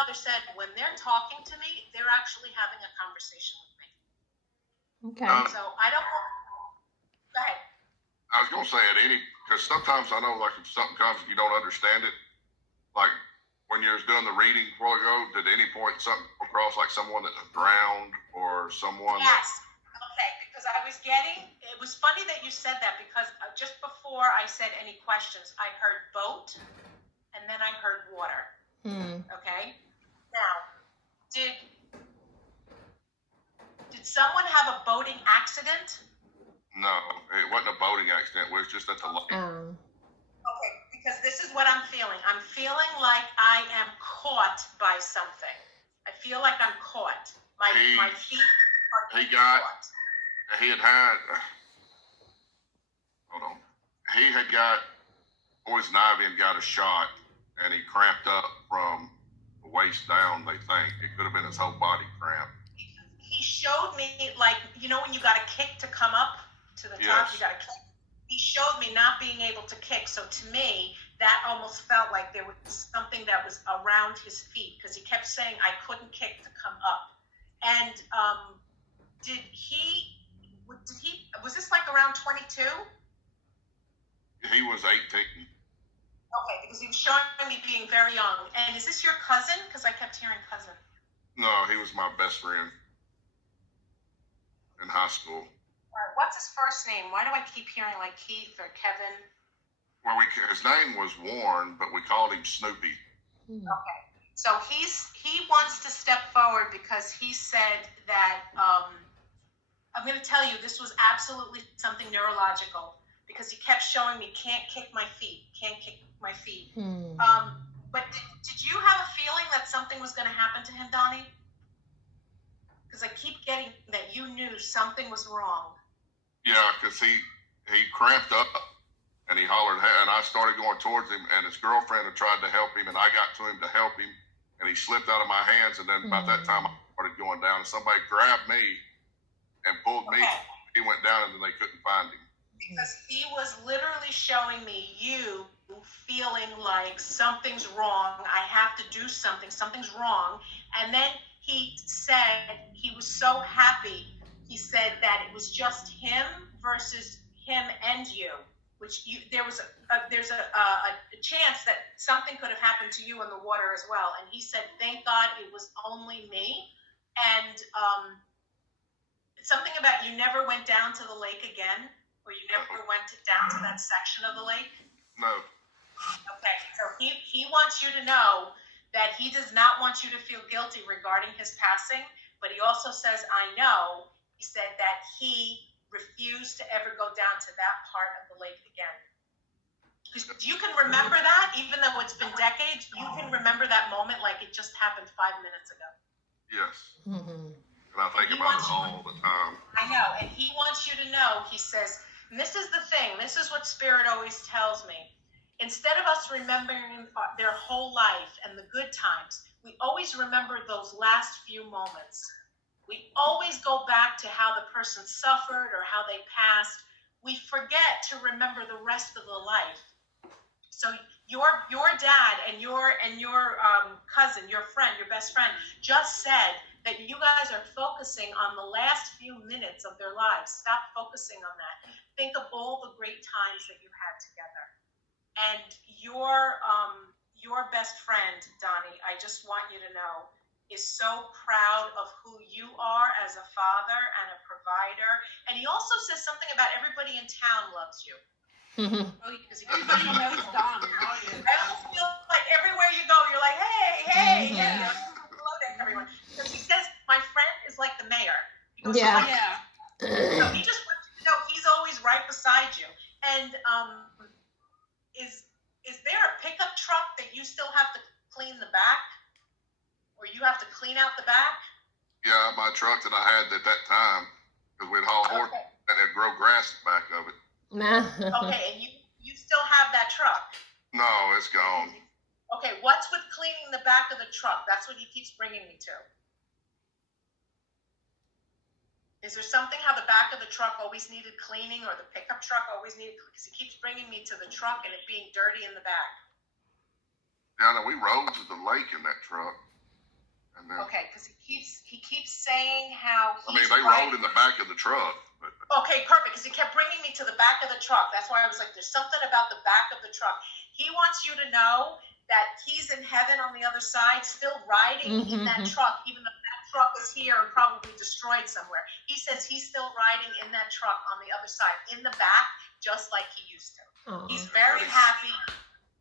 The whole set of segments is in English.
father said, when they're talking to me, they're actually having a conversation with me. Okay. So I don't know. Go ahead. I was gonna say because sometimes I know, like, if something comes and you don't understand it, like when you was doing the reading a while ago, did at any point something come across like someone that drowned or someone? Yes. Okay, because it was funny that you said that, because just before I said any questions, I heard boat and then I heard water. Okay. Now, did someone have a boating accident? No, it wasn't a boating accident. It was just at the lake. Okay, because this is what I'm feeling. I'm feeling like I am caught by something. I feel like I'm caught. My feet are caught. Hold on. He had got poison ivy and got a shot, and he cramped up from the waist down, they think. It could have been his whole body cramped. He showed me, like, when you got to kick to come up to the top, Yes. you got to kick. He showed me not being able to kick. So to me, that almost felt like there was something that was around his feet, because he kept saying I couldn't kick to come up. And was this like around 22? He was 18. Okay, because he was showing me being very young. And is this your cousin? Because I kept hearing cousin. No, he was my best friend in high school. What's his first name? Why do I keep hearing like Keith or Kevin? Well, his name was Warren, but we called him Snoopy. Okay, so he wants to step forward because he said that I'm going to tell you, this was absolutely something neurological, because he kept showing me can't kick my feet. But did you have a feeling that something was going to happen to him, Donnie? Because I keep getting that you knew something was wrong. Yeah, because he cramped up and he hollered, and I started going towards him, and his girlfriend had tried to help him, and I got to him to help him, and he slipped out of my hands, and then about that time I started going down, and somebody grabbed me and pulled me. He went down, and then they couldn't find him. Because he was literally showing me you feeling like something's wrong, I have to do something's wrong, and then he said he was so happy. He said that it was just him versus him and you, there's a chance that something could have happened to you in the water as well. And he said, thank God it was only me. And something about you never went down to the lake again, or you never went down to that section of the lake? No. Okay, so he wants you to know that he does not want you to feel guilty regarding his passing, but he also says, I know, he said that he refused to ever go down to that part of the lake again. Because you can remember that, even though it's been decades, you can remember that moment like it just happened 5 minutes ago. Yes. And I think about it all the time. I know, and he wants you to know, he says, and this is the thing, this is what Spirit always tells me. Instead of us remembering their whole life and the good times, we always remember those last few moments. We always go back to how the person suffered or how they passed. We forget to remember the rest of the life. So your dad and your cousin, your friend, your best friend, just said that you guys are focusing on the last few minutes of their lives. Stop focusing on that. Think of all the great times that you had together. And your best friend, Donnie, I just want you to know, is so proud of who you are as a father and a provider. And he also says something about everybody in town loves you. Everybody knows Don. I almost feel like everywhere you go, you're like, hey, yeah, hello to everyone. Because he says, my friend is like the mayor. He goes, Yeah. So he just wants you to know he's always right beside you. And is there a pickup truck that you still have to clean the back? Or you have to clean out the back? Yeah, my truck that I had at that time, because we'd haul horses and it'd grow grass back of it. Okay, and you still have that truck? No, it's gone. Okay, what's with cleaning the back of the truck? That's what he keeps bringing me to. Is there something how the back of the truck always needed cleaning, or the pickup truck always needed, because he keeps bringing me to the truck and it being dirty in the back? Yeah, no, we rode to the lake in that truck. And then, Okay, because he keeps saying how I mean, he's they riding. rode in the back of the truck. But, Okay, perfect, because he kept bringing me to the back of the truck. That's why I was like, there's something about the back of the truck. He wants you to know that he's in heaven on the other side, still riding in that truck, even though that truck is here and probably destroyed somewhere. He says he's still riding in that truck on the other side, in the back, just like he used to. He's very happy.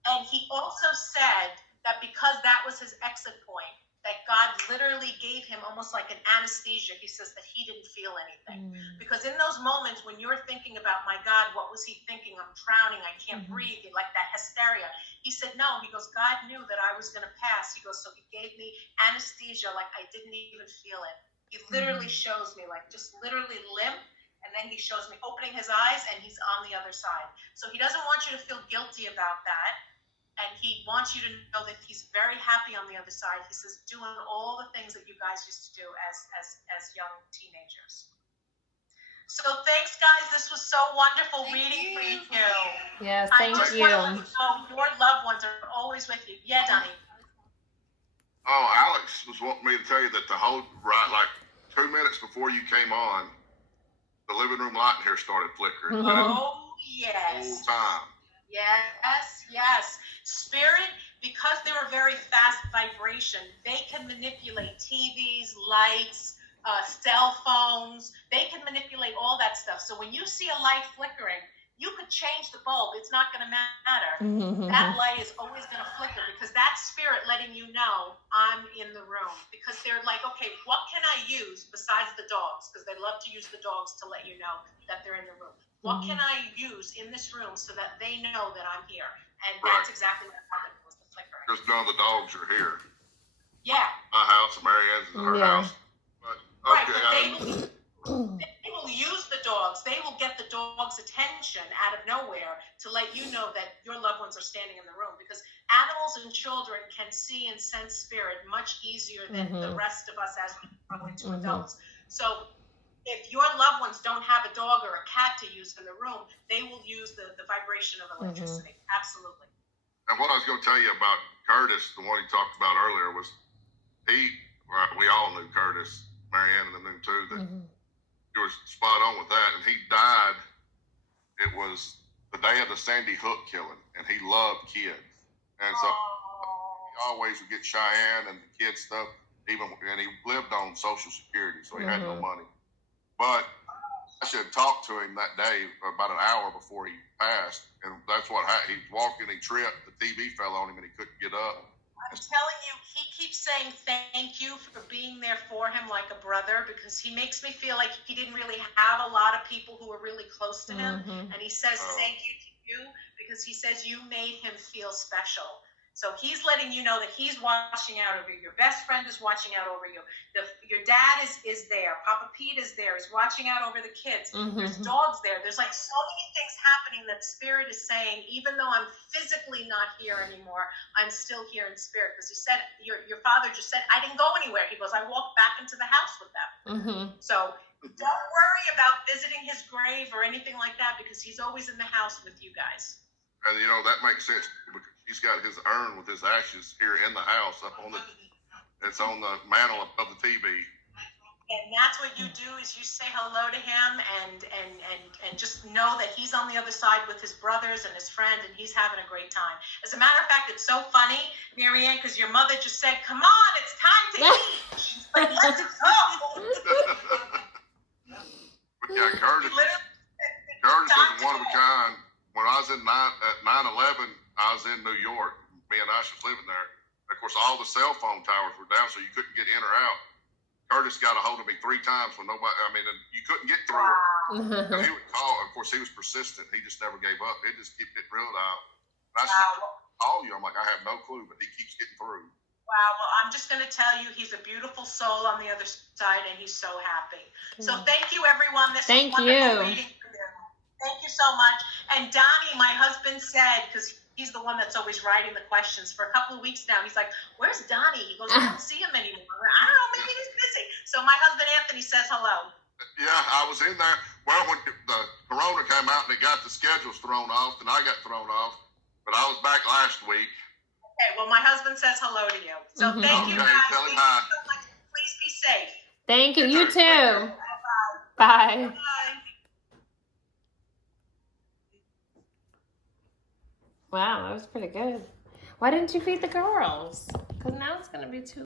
And he also said that because that was his exit point, that God literally gave him almost like an anesthesia. He says that he didn't feel anything. Because in those moments when you're thinking about, my God, what was he thinking? I'm drowning. I can't breathe. Like that hysteria. He said, no. He goes, God knew that I was going to pass. He goes, so he gave me anesthesia like I didn't even feel it. He literally shows me, like just literally limp. And then he shows me opening his eyes and he's on the other side. So he doesn't want you to feel guilty about that. And he wants you to know that he's very happy on the other side. He says, doing all the things that you guys used to do as young teenagers. So thanks, guys. This was so wonderful reading for you. Yes, I thank just you. want to let you know your loved ones are always with you. Yeah, Donnie. oh, Alex was wanting me to tell you that the whole, right, like 2 minutes before you came on, the living room light in here started flickering. Oh, The whole yes. time. Yes. Spirit, because they're a very fast vibration, they can manipulate TVs, lights, cell phones. They can manipulate all that stuff. So when you see a light flickering, you could change the bulb. It's not going to matter. That light is always going to flicker because that's spirit letting you know I'm in the room. Because they're like, okay, what can I use besides the dogs? Because they love to use the dogs to let you know that they're in the room. What can I use in this room so that they know that I'm here? And that's exactly what happened, was the flickering. Because none of the dogs are here. Yeah. My house and Mary Ann's is her house. But, Right, okay, but they will use the dogs. They will get the dog's attention out of nowhere to let you know that your loved ones are standing in the room. Because animals and children can see and sense spirit much easier than the rest of us as we grow into adults. So if your loved ones don't have a dog or a cat to use in the room, they will use the vibration of electricity. Absolutely. And what I was going to tell you about Curtis, the one you talked about earlier, was we all knew Curtis, Mary Ann and them knew too, that you were spot on with that. And he died, it was the day of the Sandy Hook killing, and he loved kids. And so he always would get Cheyenne and the kids stuff, and he lived on Social Security, so he had no money. But I should have talked to him that day about an hour before he passed, and that's what happened. He walked and he tripped, the TV fell on him and he couldn't get up. I'm telling you, he keeps saying thank you for being there for him like a brother, because he makes me feel like he didn't really have a lot of people who were really close to him. And he says thank you to you because he says you made him feel special. So he's letting you know that he's watching out over you. Your best friend is watching out over you. Your dad is there. Papa Pete is there. He's watching out over the kids. There's dogs there. There's like so many things happening that spirit is saying, even though I'm physically not here anymore, I'm still here in spirit. Because he said, your father just said, I didn't go anywhere. He goes, I walked back into the house with them. So don't worry about visiting his grave or anything like that, because he's always in the house with you guys. And that makes sense because he's got his urn with his ashes here in the house it's on the mantle of the TV. And that's what you do, is you say hello to him and just know that he's on the other side with his brothers and his friend, and he's having a great time. As a matter of fact, it's so funny, Mary Ann, because your mother just said, come on, it's time to eat. She's like, let's go. But yeah, Curtis is one of a kind. When I was at 9/11, I was in New York. Me and Ash was living there. And of course, all the cell phone towers were down, so you couldn't get in or out. Curtis got a hold of me 3 times when you couldn't get through it. And he would call. Of course, he was persistent. He just never gave up. He just kept getting reeled out. And I said, call you. I'm like, I have no clue, but he keeps getting through. Wow, well, I'm just going to tell you, he's a beautiful soul on the other side, and he's so happy. So thank you, everyone. This was wonderful reading for you. Thank you so much. And Donnie, my husband, said, because he's the one that's always writing the questions, for a couple of weeks now, he's like, where's Donnie? He goes, I don't see him anymore. I don't know, maybe he's busy. So my husband, Anthony, says hello. Yeah, I was in there. Well, when the corona came out and it got the schedules thrown off, and I got thrown off, but I was back last week. Okay, well, my husband says hello to you. So thank you, guys. Tell him Thank hi. you so much safe. Thank you. You You too. too. Bye. Bye. Wow, that was pretty good. Why didn't you feed the girls? Because now it's going to be too